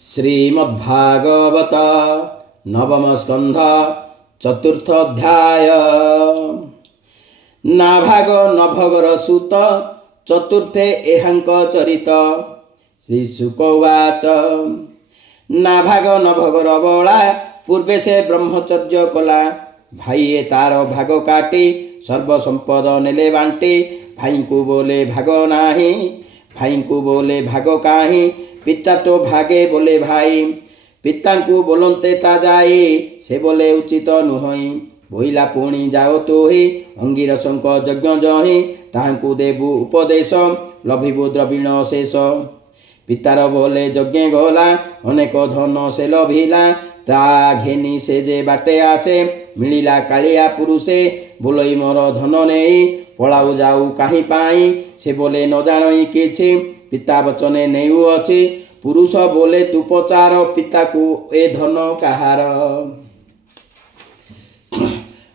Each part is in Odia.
श्रीमद्भागवत नवम स्कंध चतुर्थ अध्याय। नाभाग नभगर सुत चतुर्थे एहांक चरित। श्रीशुक उवाच। नाभाग नभगर बला पूर्वे से ब्रह्मचर्य कला। भाई तार भाग काटी सर्व संपद नेले बांटी। भाई को बोले भाग नाही, भाई को बोले भाग काहीं। पिता तो भागे बोले भाई, पिता को बोलते ता जाए। से बोले उचित नुहई, बोइला पुणी जाओ तो ही। अंगिरसंक यज्ञ जहि ताहांकु देबु उपदेश। लभिबु द्रविण शेष। पितार बोले यज्ञ गला, अनेक धन से लभिला। ता घेनी से जे बाटे आसे, मिलिला कालिया पुरुषे। बोलई मोर धन नेई, पलाऊ जाऊ काहीं पाई। से बोले न जानई किछि, पिता वचने नेउअछि। पुरुष बोले तू पचार, पिता को ए धन काहार।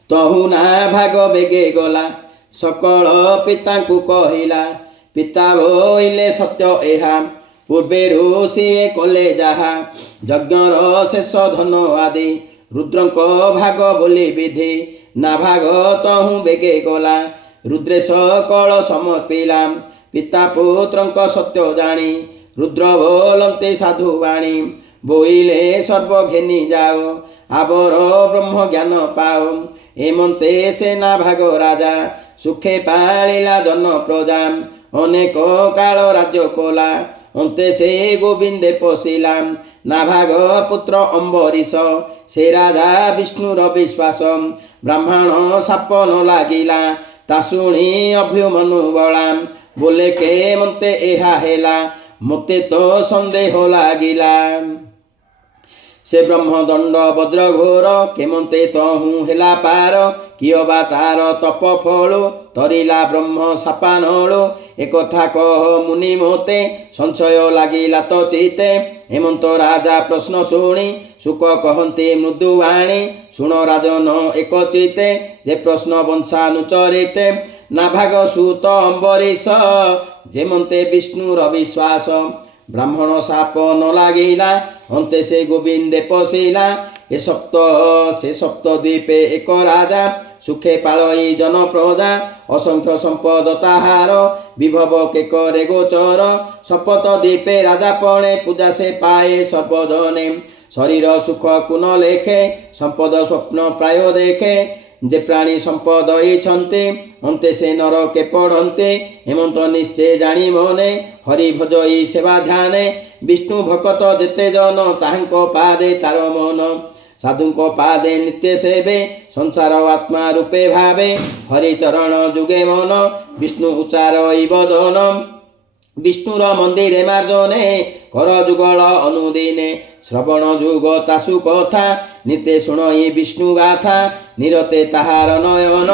तहु ना भाग बेगे गला, सकल पिता को कहिला। पिता बोइले सत्य एहा, पूर्वेरु सिए कले जाहा। यज्ञर शेष धन आदि, रुद्रंक भाग बोली विधि। ना भाग तहु बेगे गला, रुद्रेश कल समर्पिला। पिता पुत्रंक सत्य जानी, रुद्र बोलते साधु वाणी। बोइले सर्व घेनी जाओ, आबर ब्रह्म ज्ञान पाओ। एमंते से ना भाग राजा, सुखे पालिला जन प्रजा। अनेक काल राज्य कला, अंते से गोविंदे पशिला। ना भाग पुत्र अम्बरीश, से राजा विष्णुर विश्वास। ब्राह्मण साप न लागिला, ता शुणी अभ्युमनु बला। बोले के मते एहा हेला, मते तो संदेह लागिला। से ब्रह्मदंड वज्र घोर, केमते तहु हेला पार। किय बा तार तप फलु, तरिला ब्रह्म सापानलु। एकथा कह मुनि मोते, संशय लागिला तो चिते। हेमंत राजा प्रश्न शुणी, सुक कहते मृदुवाणी। शुण राजन एक चिते, जे प्रश्न वंशानुचरिते। नाभाग सुत अम्बरीश, जेमंते विष्णुर विश्वास। ब्राह्मण साप न लागिला, अंते से गोविंदे पशिला। ए से सप्तद्वीपे एक राजा, सुखे पालई जन प्रजा। असंख्य संपद ताहार, विभव के करे गोचर। सपत द्वीपे राजा पणे, पूजा से पाए सर्वजने। शरीर सुख कुन लेखे, संपद स्वप्न प्राय देखे। जे प्राणी संपद इछन्ते, अन्ते से नर के पढ़न्ते। हेमंत निश्चय जानी मने, हरि भजई सेवा ध्याने। विष्णु भक्त जेते जन, ताहांक पादे तार मन। साधुंक पादे नित्य सेवे, संसार आत्मा रूपे भावे। हरि चरण जुगे मन, विष्णु उच्चारई बदन। विष्णुर मंदिरे मार्जने, कर जुगल अनुदिने। श्रवण जुग तासु कथा, नित्य शुणई विष्णु गाथा। निरते ताहार नयन,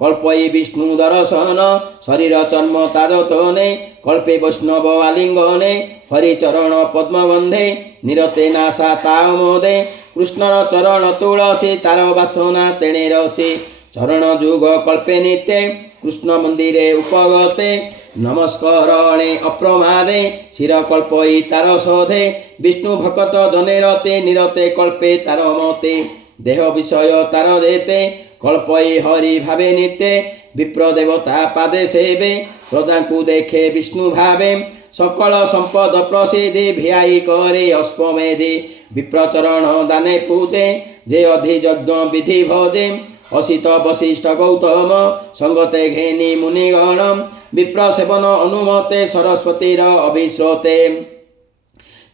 कल्पई विष्णु दर्शन। शरीर चर्म ताजतने, कल्पे वैष्णव आलिंगने। हरि चरण पद्म गंधे, निरते नासा तामोदे। कृष्णर चरण तुलसी, तार वासना तेणे रसी। चरण जुग कल्पे नित्य, कृष्ण मंदिरे उपगते। नमस्करणे अप्रमादे, शिर कल्पई तार शोधे। विष्णु भक्त जने रते, निरते कल्पे तार मते। देह विषय तार जेते, कल्पई हरि भावे नित्य। विप्र देवता पादे सेवे, प्रजा को देखे विष्णु भावे। सकल संपद प्रसिद्धि, भियाई करे अश्वमेधि। विप्र चरण दाने पूजे, जे अधि यज्ञ विधि भजे। असित वशिष्ठ गौतम, संगते घेनी मुनिगण। विप्र सेवन अनुमते, सरस्वतीर अभिश्रोते।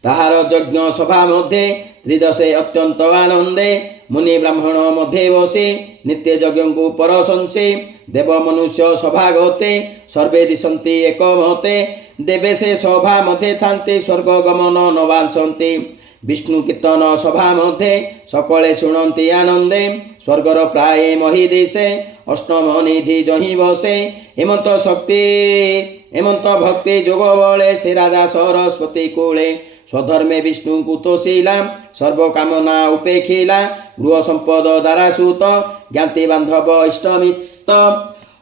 ताहार यज्ञ सभा मध्ये, त्रिदशे अत्यंत आनंदे। मुनि ब्राह्मण मध्ये बसे, नित्य यज्ञ को परशंसे। देव मनुष्य सभा गते, सर्वे दिशन्ति एकमते। देवे से सभा मध्ये थान्ति, स्वर्ग गमन न वांछन्ति। विष्णु कीर्तन सभा मध्ये, सकले शुणन्ति आनंदे। स्वर्गर प्राये महिदिशे, अष्टम निधि जहि बसे। हेमंत शक्ति हेमंत भक्ति जोग बले, से राजा सरस्वती कूले। स्वधर्मे विष्णु को तोषिला, सर्व कामना उपेक्षिला। गृह संपद द्वारा सुत, ज्ञाति बांधव इष्टमित्र।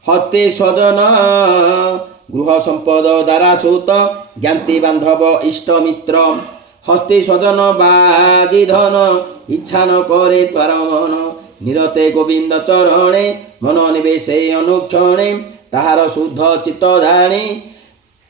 हति स्वजन, गृह संपद द्वारा सुत, ज्ञाति बांधव इष्टमित्र। হস্তি স্বজন বাজি ধন ইচ্ছা ন করে তার মন নিরতে গোবিন্দ চরণে মন নিবেশে অনুক্ষণে তাহার শুদ্ধ চিত্ত জানি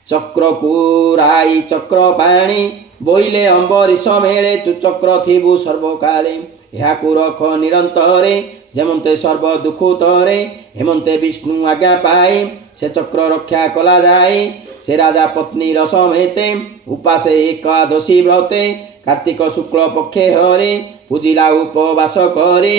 চক্রকুরাই চক্র পাଣି ବୋଇଲେ ଅମ୍ବରୀଶ ମେଳେ ତୁ ଚକ୍ର ଥିବୁ ସର୍ବକାଳେ ଏହାକୁ ରଖ ନିରନ୍ତରେ ଯେମନ୍ତେ ସର୍ବ ଦୁଃଖୁତରେ ହେମନ୍ତେ ବିଷ୍ଣୁ ଆଜ୍ଞା ପାଇ ସେ ଚକ୍ର ରକ୍ଷା କଲା ଯାଏ ସେ ରାଜା ପତ୍ନୀର ସମେତେ ଉପାସେ ଏକାଦଶୀ ବ୍ରତେ କାର୍ତ୍ତିକ ଶୁକ୍ଳ ପକ୍ଷେ ହରେ ପୂଜିଲା ଉପବାସ କରି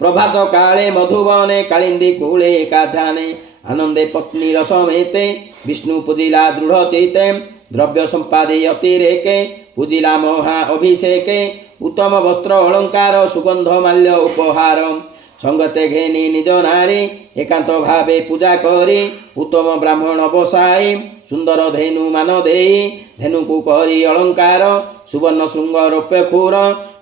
ପ୍ରଭାତ କାଳେ ମଧୁବନେ କାଳିନ୍ଦୀ କୂଳେ ଏକାଧ୍ୟାନେ ଆନନ୍ଦେ ପତ୍ନୀର ସମେତେ ବିଷ୍ଣୁ ପୂଜିଲା ଦୃଢ଼ ଚିତେ ଦ୍ରବ୍ୟ ସମ୍ପାଦେ ଅତିରେକେ ପୂଜିଲା ମହା ଅଭିଷେକେ ଉତ୍ତମ ବସ୍ତ୍ର ଅଳଙ୍କାର ସୁଗନ୍ଧ ମାଲ୍ୟ ଉପହାର ସଙ୍ଗତେ ଘେନି ନିଜ ନାରୀ ଏକାନ୍ତ ଭାବେ ପୂଜା କରି ଉତ୍ତମ ବ୍ରାହ୍ମଣ ବସାଇ ସୁନ୍ଦର ଧେନୁ ମାନ ଦେଇ ଧେନୁକୁ କରି ଅଳଙ୍କାର ସୁବର୍ଣ୍ଣ ଶୃଙ୍ଗ ରୌପ୍ୟ ଖୁର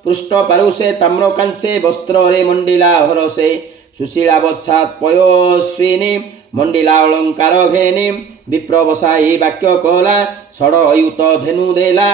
ପୃଷ୍ଠ ପାରୁଷେ ତାମ୍ର କାଂସେ ବସ୍ତ୍ରରେ ମଣ୍ଡିଲା ହରସେ ସୁଶୀଳା ବଚ୍ଛାତ୍ ପୟୋସ୍ୱିନୀ ମଣ୍ଡିଲା ଅଳଙ୍କାର ଘେନି ବିପ୍ର ବସାଇ ବାକ୍ୟ କଲା ଷଡ଼ ଅୟୁତ ଧେନୁ ଦେଲା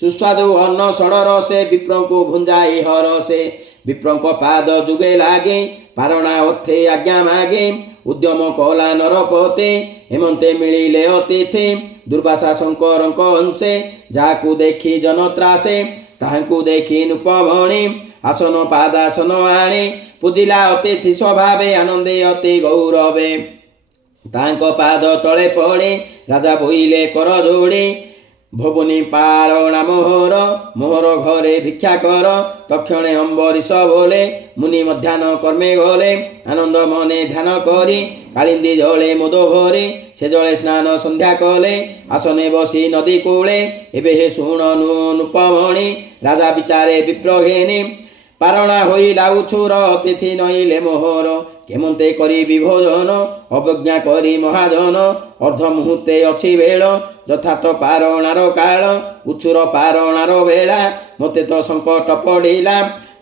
ସୁସ୍ୱାଦୁ ଅନ୍ନ ଷଡ଼ର ସେ ବିପ୍ରଙ୍କୁ ଭୁଞ୍ଜାଇ ହରସେ ବିପ୍ରଙ୍କ ପାଦ ଯୁଗେ ଲାଗେ ପାରଣା ଅର୍ଥେ ଆଜ୍ଞା ମାଗେ ଉଦ୍ୟମ କଲା ନରପତେ ହେମନ୍ତେ ମିଳିଲେ ଅତିଥି ଦୁର୍ବାସା ଶଙ୍କରଙ୍କ ଅଂଶେ ଯାହାକୁ ଦେଖି ଜନତ୍ରାସେ ତାହାଙ୍କୁ ଦେଖି ନୃପମଣି ଆସନ ପାଦାସନ ଆଣେ ପୂଜିଲା ଅତିଥି ସ୍ୱଭାବେ ଆନନ୍ଦେ ଅତି ଗୌରବେ ତାଙ୍କ ପାଦ ତଳେ ପଡ଼େ ରାଜା ବୋଇଲେ କର ଯୋଡ଼େ ଭବୁନି ପାରଣା ମୋହର ମୋହର ଘରେ ଭିକ୍ଷା କର ତକ୍ଷଣେ ଅମ୍ବରୀଶ ବୋଲେ ମୁନି ମଧ୍ୟାହ୍ନ କର୍ମେ ଗଲେ ଆନନ୍ଦ ମନେ ଧ୍ୟାନ କରି କାଳିନ୍ଦୀ ଜଳେ ମୋଦ ଭରେ ସେ ଜଳେ ସ୍ନାନ ସନ୍ଧ୍ୟା କଲେ ଆସନେ ବସି ନଦୀ କୂଳେ ଏବେ ହେ ଶୁଣ ନୃପମଣି ରାଜା ବିଚାରେ ବିପ୍ର ଘେନି ପାରଣା ହୋଇଲା ଉଛୁର ଅତିଥି ନଇଲେ ମୋହର କେମନ୍ତେ କରିବି ଭୋଜନ ଅବଜ୍ଞା କରି ମହାଜନ ଅର୍ଦ୍ଧ ମୁହୂର୍ତ୍ତେ ଅଛି ବେଳ ଯଥାର୍ଥ ପାରଣାର କାଳ ଉଛୁର ପାରଣାର ବେଳା ମୋତେ ତ ସଙ୍କଟ ପଡ଼ିଲା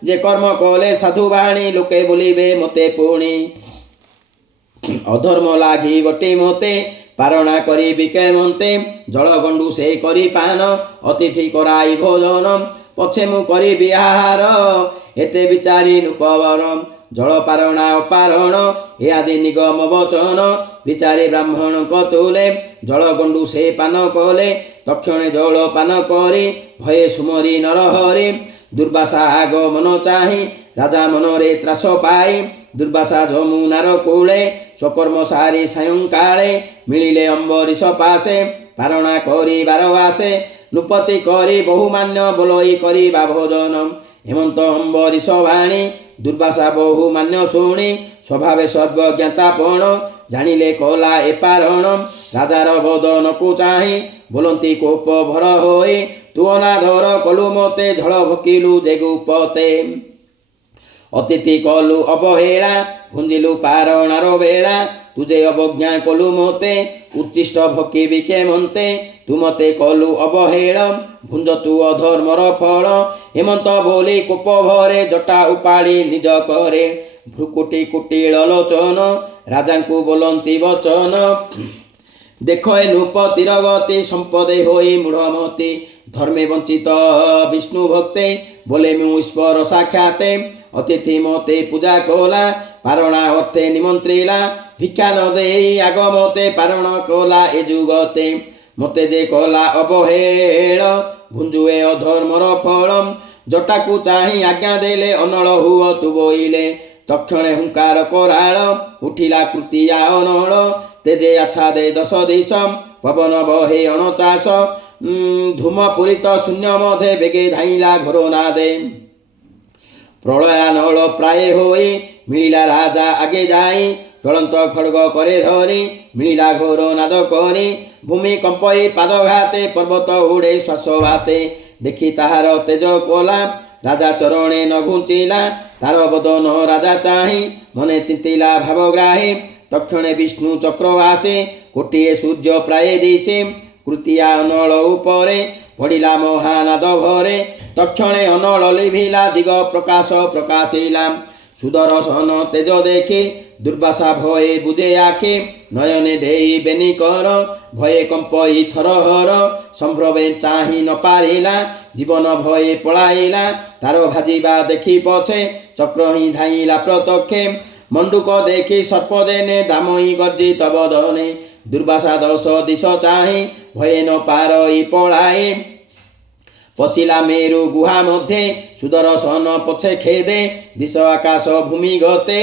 ଯେ କର୍ମ କଲେ ସାଧୁବାଣୀ ଲୋକେ ବୋଲିବେ ମୋତେ ପୁଣି ଅଧର୍ମ ଲାଗି ବଟି ମୋତେ ପାରଣା କରିବି କେମନ୍ତେ ଜଳଗଣ୍ଡୁ ସେ କରି ପାନ ଅତିଥି କରାଇ ଭୋଜନ ପଛେ ମୁଁ କରିବି ଆହାର ଏତେ ବିଚାରି ନୃପବର ଜଳପାରଣା ଅପାରଣ ଏ ଆଦି ନିଗମ ବଚନ ବିଚାରି ବ୍ରାହ୍ମଣଙ୍କ ତୁଲେ ଜଳଗଣ୍ଡୁ ସେ ପାନ କଲେ ତକ୍ଷଣେ ଜଳ ପାନ କରି ଭୟେ ସୁମରି ନରହରି ଦୁର୍ବାସା ଆଗମନ ଚାହିଁ ରାଜା ମନରେ ତ୍ରାସ ପାଇ ଦୁର୍ବାସା ଯମୁନାର କୂଳେ ସ୍ୱକର୍ମ ସାରି ସାୟଂକାଳେ ମିଳିଲେ ଅମ୍ବରୀଶ ପାଶେ ପାରଣା କରି ବାର ଆସେ ନୃପତି କରି ବହୁମାନ୍ୟ ବୋଲଇ କରିବା ଭୋଜନ ହେମନ୍ତ ଅମ୍ବରୀଶ ବାଣୀ ଦୁର୍ବାସା ବହୁମାନ୍ୟ ଶୁଣି ସ୍ୱଭାବେ ସର୍ବଜ୍ଞାତାପଣ ଜାଣିଲେ କଲା ଏ ପାରଣ ରାଜାର ବଦନକୁ ଚାହିଁ ବୋଲନ୍ତି କୋପ ଭର ହୋଇ ତୁ ଅନାଦର କଲୁ ମୋତେ ଝଳ ଭକିଲୁ ଯେ ଗୁପତେ ଅତିଥି କଲୁ ଅବହେଳା ଭୁଞ୍ଜିଲୁ ପାରଣାର ବେଳା ତୁଜେ ଅବଜ୍ଞା କଲୁ ମୋତେ ଉଚ୍ଚିଷ୍ଟ ଭକିବି କେମନ୍ତେ ତୁ ମୋତେ କଲୁ ଅବହେଳ ଭୁଞ୍ଜ ତୁ ଅଧର୍ମର ଫଳ ହେମନ୍ତ ବୋଲି କୋପ ଭରେ ଜଟା ଉପାଡ଼ି ନିଜ କରେ ଭ୍ରୁକୁଟି କୁଟିଳ ଲୋଚନ ରାଜାଙ୍କୁ ବୋଲନ୍ତି ବଚନ ଦେଖ ଏ ନୃପତିର ଗତି ସମ୍ପଦେ ହୋଇ ମୂଢ଼ମତି ଧର୍ମେ ବଞ୍ଚିତ ବିଷ୍ଣୁ ଭକ୍ତେ ବୋଲେ ମୁଁ ଈଶ୍ୱର ସାକ୍ଷାତେ ଅତିଥି ମୋତେ ପୂଜା କଲା ପାରଣା ଅର୍ଥେ ନିମନ୍ତ୍ରିଲା ଭିକ୍ଷା ନ ଦେଇ ଆଗ ମୋତେ ପାରଣ କଲା ଏ ଯୁଗତେ ମୋତେ ଯେ କଲା ଅବହେଳ ଭୁଞ୍ଜୁଏ ଅଧର୍ମର ଫଳ ଜଟାକୁ ଚାହିଁ ଆଜ୍ଞା ଦେଲେ ଅନଳ ହୁଅ ତୁ ବୋଇଲେ ତକ୍ଷଣେ ହୁଙ୍କାର କରାଳ ଉଠିଲା କୃତିଆ ଅନଳ ତେଜେ ଆଚ୍ଛାଦେ ଦଶ ଦିଶ ପବନ ବହେ ଅଣଚାଶ ଧୂମ ପୂରିତ ଶୂନ୍ୟ ମଧ୍ୟେ ବେଗେ ଧାଇଁଲା ଘୋର ନାଦେ ପ୍ରଳୟାନଳ ପ୍ରାୟ ହୋଇ ମିଳିଲା ରାଜା ଆଗେ ଯାଇ ଜ୍ୱଳନ୍ତ ଖଡ଼ଗ করে ଧରି ମିଳିଲା ଘୋର ନାଦ କରି ଭୂମି କମ୍ପଇ ପାଦଘାତେ ପର୍ବତ ଉଡ଼େ ଶ୍ୱାସ ବାତେ ଦେଖି ତାହାର ତେଜ କଲା ରାଜା ଚରଣେ ନ ଘୁଞ୍ଚିଲା ତାର ବଦନ ରାଜା ଚାହିଁ ମନେ ଚିନ୍ତିଲା ଭାବଗ୍ରାହୀ ତକ୍ଷଣେ ବିଷ୍ଣୁ ଚକ୍ର ଆସେ କୋଟିଏ ସୂର୍ଯ୍ୟ ପ୍ରାୟ ଦିଶେ କୃତିଆ ଅନଳ ଉପରେ ପଡ଼ିଲା ମହାନାଦ ଭରେ ତକ୍ଷଣେ ଅନଳ ଲିଭିଲା ଦିଗ ପ୍ରକାଶ ପ୍ରକାଶିଲା ସୁଦର୍ଶନ ତେଜ ଦେଖି ଦୁର୍ବାସା ଭଏ ବୁଝେ ଆଖି ନୟନେ ଦେଇ ବେନି କର ଭଏ କମ୍ପଇ ଥରହର ସମ୍ଭ୍ରମେ ଚାହିଁ ନ ପାରିଲା ଜୀବନ ଭଏ ପଳାଇଲା ତାର ଭାଜିବା ଦେଖି ପଛେ ଚକ୍ର ହିଁ ଧାଇଁଲା ପ୍ରତକ୍ଷେ ମଣ୍ଡୁକ ଦେଖି ସର୍ପ ଦେନେ ଦାମଇ ଗର୍ଜିତ ବଦନେ ଦୁର୍ବାସା ଦଶ ଦିଶ ଚାହିଁ ଭଏ ନ ପାରଇ ପଳାଏ ପଶିଲା ମେରୁ ଗୁହା ମଧ୍ୟେ ସୁଦର୍ଶନ ପଛେ ଖେଦେ ଦିଶ ଆକାଶ ଭୂମି ଗତେ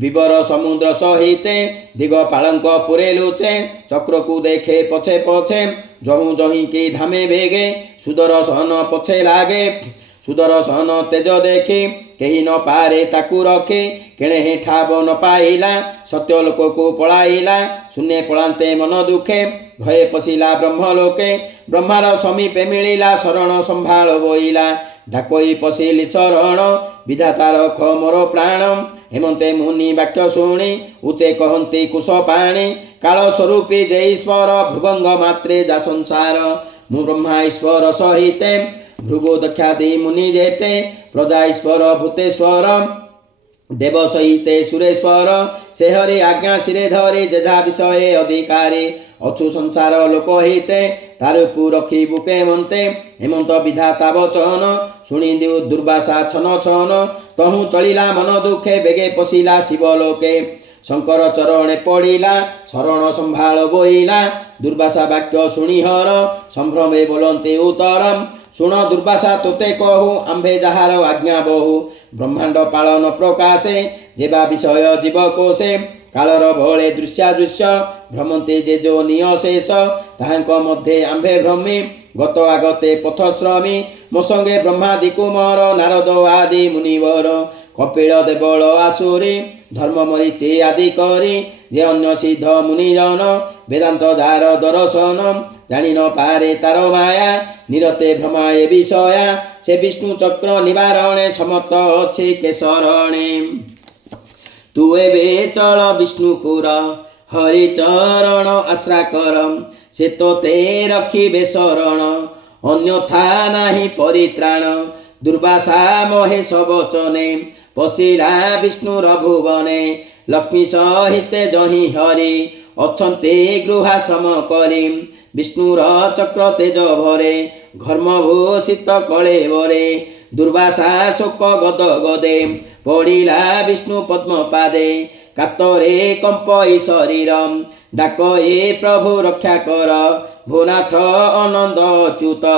ବିବର ସମୁଦ୍ର ସହିତେ ଦିଗପାଳଙ୍କ ପୁରେ ଲୁଚେ ଚକ୍ରକୁ ଦେଖେ ପଛେ ପଛେ ଯହୁଁ ଯହିଁକି ଧାମେ ବେଗେ ସୁଦର୍ଶନ ପଛେ ଲାଗେ ସୁଦର୍ଶନ ତେଜ ଦେଖି କେହି ନ ପାରେ ତାକୁ ରଖେ କେଣେ ଠାବ ନ ପାଇଲା ସତ୍ୟ ଲୋକକୁ ପଳାଇଲା ଶୂନ୍ୟ ପଳାନ୍ତେ ମନ ଦୁଃଖେ ଭଏ ପଶିଲା ବ୍ରହ୍ମଲୋକେ ବ୍ରହ୍ମାର ସମୀପେ ମିଳିଲା ଶରଣ ସମ୍ଭାଳ ବୋଇଲା ଡାକଇ ପଶିଲି ଶରଣ ବିଧାତା ରଖ ମୋର ପ୍ରାଣ ହେମନ୍ତେ ମୁନି ବାକ୍ୟ ଶୁଣି ଉଚ୍ଚେ କହନ୍ତି କୁଶ ପାଣି କାଳ ସ୍ୱରୂପୀ ଯେ ଈଶ୍ୱର ଭୃଭଙ୍ଗ ମାତ୍ରେ ଯା ସଂସାର ମୁଁ ବ୍ରହ୍ମା ଈଶ୍ୱର ସହିତେ ଭୃଗୁ ଦକ୍ଷାଦି ମୁନି ଯେତେ ପ୍ରଜା ଈଶ୍ୱର ଭୂତେଶ୍ୱର ଦେବ ସହିତେ ସୁରେଶ୍ୱର ସେ ହରି ଆଜ୍ଞା ଶିରେ ଧରି ଯେଝା ବିଷୟ ଅଧିକାରୀ ଅଛୁ ସଂସାର ଲୋକ ହେଇତେ ତାରକୁ ରଖିବୁ କେମନ୍ତେ ହେମନ୍ତ ବିଧାତା ବଚନ ଶୁଣି ଦିଉ ଦୁର୍ବାସା ଛନ ଛନ ତହୁଁ ଚଳିଲା ମନ ଦୁଃଖେ ବେଗେ ପଶିଲା ଶିବ ଲୋକେ ଶଙ୍କର ଚରଣେ ପଡ଼ିଲା ଶରଣ ସମ୍ଭାଳ ବୋଇଲା ଦୁର୍ବାସା ବାକ୍ୟ ଶୁଣି ହର ସମ୍ଭ୍ରମେ ବୋଲନ୍ତି ଉତ୍ତର ଶୁଣ ଦୁର୍ବାସା ତୋତେ କହୁ ଆମ୍ଭେ ଯାହାର ଆଜ୍ଞା ବହୁ ବ୍ରହ୍ମାଣ୍ଡ ପାଳନ ପ୍ରକାଶେ ଯେବା ବିଷୟ ଜୀବ କୋଷେ କାଳର ବଳେ ଦୃଶ୍ୟାଦୃଶ୍ୟ ଭ୍ରମନ୍ତି ଯେ ଯୋ ନିୟଶେଷ ତାହାଙ୍କ ମଧ୍ୟରେ ଆମ୍ଭେ ଭ୍ରମି ଗତ ଆଗତେ ପଥଶ୍ରମୀ ମୋ ସଙ୍ଗେ ବ୍ରହ୍ମାଦି କୁମର ନାରଦ ଆଦି ମୁନିବର କପିଳ ଦେବଳ ଆସୁରୀ ଧର୍ମ ମରିଚି ଆଦି କରି ଯେ ଅନ୍ୟ ସିଦ୍ଧ ମୁନିଜନ ବେଦାନ୍ତ ଯାର ଦର୍ଶନ ଜାଣି ନ ପାରେ ତାର ମାୟା ନିରତେ ଭ୍ରମାଏ ବିଷୟା ସେ ବିଷ୍ଣୁ ଚକ୍ର ନିବାରଣେ ସମର୍ଥ ଅଛି କେଶରଣେ ତୁ ଏବେ ଚଳ ବିଷ୍ଣୁପୁର ହରିଚରଣ ଆଶ୍ରା କର ସେ ତୋତେ ରଖିବେ ଶରଣ ଅନ୍ୟଥା ନାହିଁ ପରିତ୍ରାଣ ଦୁର୍ବାସା ମହେଶ ବଚନେ ପଶିଲା ବିଷ୍ଣୁର ଭୁବନେ ଲକ୍ଷ୍ମୀ ସହିତେ ଜହିଁ ହରି ଅଛନ୍ତି ଗୃହାସମ କରି ବିଷ୍ଣୁର ଚକ୍ର ତେଜ ଭରେ ଘର୍ମଭୂଷିତ କଳେବରେ ଦୁର୍ବାସା ଶୋକ ଗଦ ଗଦେ ପଡ଼ିଲା ବିଷ୍ଣୁ ପଦ୍ମପାଦେ କାତରେ କମ୍ପଇ ଶରୀର ଡାକ ଏ ପ୍ରଭୁ ରକ୍ଷା କର ଭୂନାଥ ଅନନ୍ଦ ଅଚ୍ୟୁତ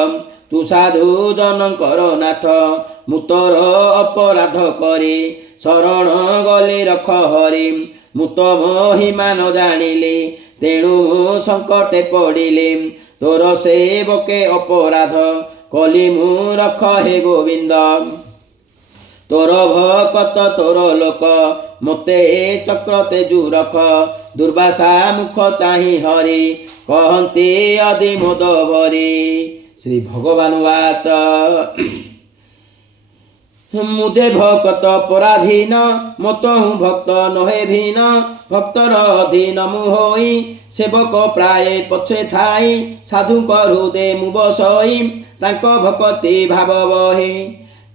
ତୁ ସାଧୁ ଜନଙ୍କର ନାଥ ମୁଁ ତୋର ଅପରାଧ କରି ଶରଣ ଗଲି ରଖ ହରି ମୁଁ ତ ମହିମା ନ ଜାଣିଲି ତେଣୁ ମୁଁ ସଙ୍କଟେ ପଡ଼ିଲି ତୋର ସେବକେ ଅପରାଧ କଲି ମୁଁ ରଖ ହେ ଗୋବିନ୍ଦ ତୋର ଭକତ ତୋର ଲୋକ ମୋତେ ଏ ଚକ୍ର ତେଜୁ ରଖ ଦୁର୍ବାସା ମୁଖ ଚାହିଁ ହରି କହନ୍ତି ଅଦି ମୋଦ ଭରି ଶ୍ରୀ ଭଗବାନ ବାଚ मुझे भक्त पराधीन मतहु भक्त नहे भीन भक्तर अधीन मुहोई सेवक प्राय पछे थाई साधु हृदय मु बसई तांको भक्ति भाव बहे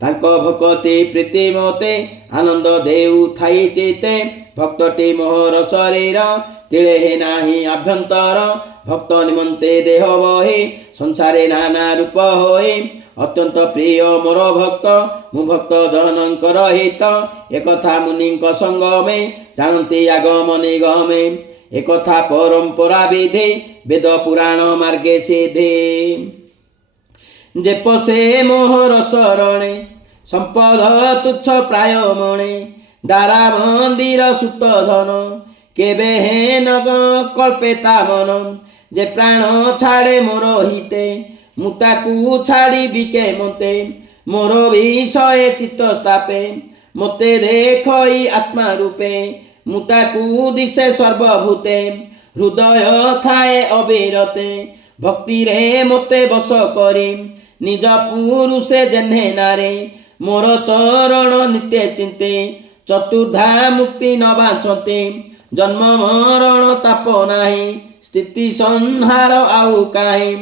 तांको भक्ति प्रीति मते आनंद देउ थाई चेते भक्तटी मोहर शरीर तिले नाही आभ्यंतर भक्त निमंते देह बहे संसारे नाना रूप होई अत्यंत प्रिय मोर भक्त मु भक्त जनकर हित एकथा मुनिंक संगमे जानती आगम निगमे एकथा परंपरा विधि वेद पुराण मार्गे सिद्धि जे पसे मोहर शरणे संपद तुच्छ प्राय मणे दारा मंदिर सुत धन केबे हे नग कल्पेता मन जे प्राण छाड़े मोर हिते मुताकू छाड़ी बिके मते मोर विषय चित्त स्थापे मते देखई आत्मा रूपे मुताकू दिशे सर्वभूते हृदय थाए अविरते भक्ति रे मते बस करी निज पुरुषे जेन्हे नारे मोर चरण नित्य चिंते चतुर्धा मुक्ति न बाछते जन्म मरण ताप नाही स्थिति संहार आउ काहे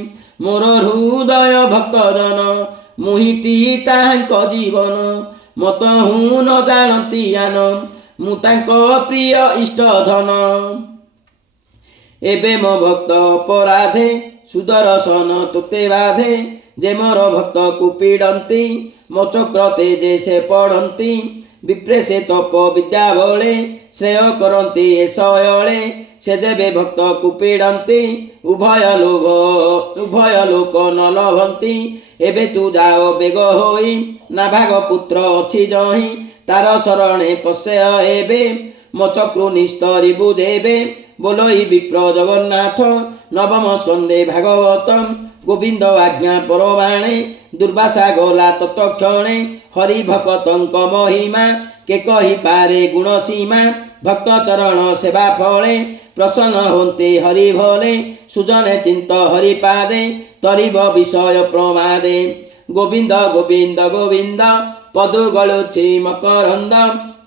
मोर हृदय भक्त जन मुहिटी ताहांक जीवन ମତହୁ ନ ଜାଣନ୍ତି ଆନ ମୁଁ ତାଙ୍କ ପ୍ରିୟ ଇଷ୍ଟ ଧନ। ଏବେ ମୋ ଭକ୍ତ ଅପରାଧେ ସୁଦର୍ଶନ ତୋତେ ବାଧେ ଯେ ମୋର ଭକ୍ତକୁ ପୀଡ଼ନ୍ତି ମୋ ଚକ୍ର ତେଜେ ସେ ପଢ଼ନ୍ତି ବିପ୍ରେ ସେ ତପ ବିଦ୍ୟା ବଳେ ଶ୍ରେୟ କରନ୍ତି ଏ ଶୟଳେ ସେ ଯେବେ ଭକ୍ତକୁ ପୀଡ଼ନ୍ତି ଉଭୟ ଲୋକ ନ ଲଭନ୍ତି। ଏବେ ତୁ ଯାଅ ବେଗ ହୋଇ ନାଭାଗ ପୁତ୍ର ଅଛି ଜହିଁ ତାର ଶରଣେ ପଶୟ ଏବେ ମୋ ଚକ୍ରୁ ନିସ୍ତରିବୁ ଦେବେ। ବୋଲୋଇ ବିପ୍ର ଜଗନ୍ନାଥ ନବମ ସ୍କନ୍ଧେ ଭାଗବତ ଗୋବିନ୍ଦ ଆଜ୍ଞା ପରମାଣେ ଦୁର୍ବାସା ଗଲା ତତକ୍ଷଣେ ହରି ଭକ୍ତଙ୍କ ମହିମା କେ କହିପାରେ ଗୁଣ ସୀମା। ଭକ୍ତ ଚରଣ ସେବା ଫଳେ ପ୍ରସନ୍ନ ହୁଅନ୍ତି ହରି ଭଲେ ସୁଜନେ ଚିନ୍ତ ହରି ପାଦେ ତରିବ ବିଷୟ ପ୍ରମାଦେ। ଗୋବିନ୍ଦ ଗୋବିନ୍ଦ ଗୋବିନ୍ଦ ପଦୁ ଗଳୁଛି ମକରନ୍ଦ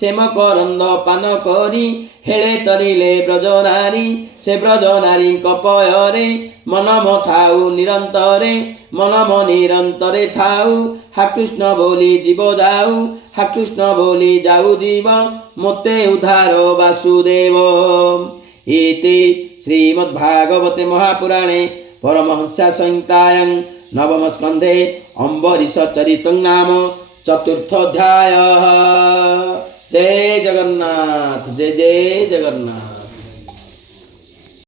ସେ ମକରନ୍ଦ ପାନ କରି ହେଳେ ତରିଲେ ବ୍ରଜନାରୀ ସେ ବ୍ରଜନାରୀଙ୍କ ପୟରେ ମନମ ଥାଉ ନିରନ୍ତରେ ମନମ ନିରନ୍ତରେ ଥାଉ ହା କୃଷ୍ଣ ବୋଲି ଯିବ ଯାଉ ହା କୃଷ୍ଣ ବୋଲି ଯାଉ ଯିବ ମୋତେ ଉଦ୍ଧାର ବାସୁଦେବ। ଇତି ଶ୍ରୀମଦ୍ଭାଗବତେ ମହାପୁରାଣେ ପରମହଂସ ସଂହିତାୟାଂ ନବମ ସ୍କନ୍ଧେ ଅମ୍ବରୀଶ ଚରିतं ନାମ ଚତୁର୍ଥୋଧ୍ୟାୟ। जय जगन्नाथ, जय जय जगन्नाथ।